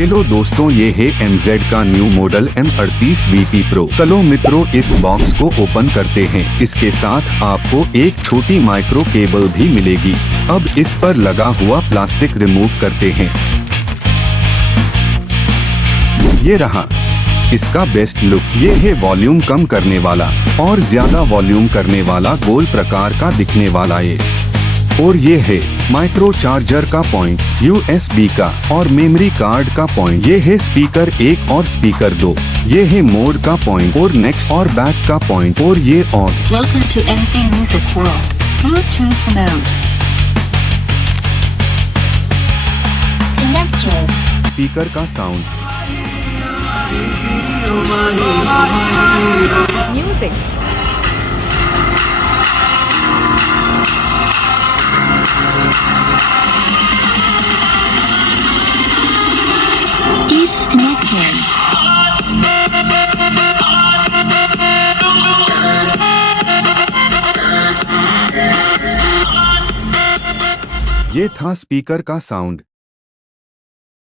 Hello दोस्तों, ये है MZ का new model M38 VP Pro। चलो मित्रों, इस बॉक्स को ओपन करते हैं। इसके साथ आपको एक छोटी माइक्रो केबल भी मिलेगी। अब इस पर लगा हुआ प्लास्टिक रिमूव करते हैं। ये रहा इसका बेस्ट लुक। ये है वॉल्यूम कम करने वाला और ज्यादा वॉल्यूम करने वाला गोल प्रकार का दिखने वाला ये। और ये है माइक्रो चार्जर का पॉइंट, USB का और मेमोरी कार्ड का पॉइंट। ये है स्पीकर 1 और स्पीकर 2। ये है मोड का पॉइंट और नेक्स्ट और बैक का पॉइंट। और ये on. Welcome to MZ Music World. Bluetooth mode. Connected. Speaker का साउंड। Music. Disconnected. ये था स्पीकर का साउंड।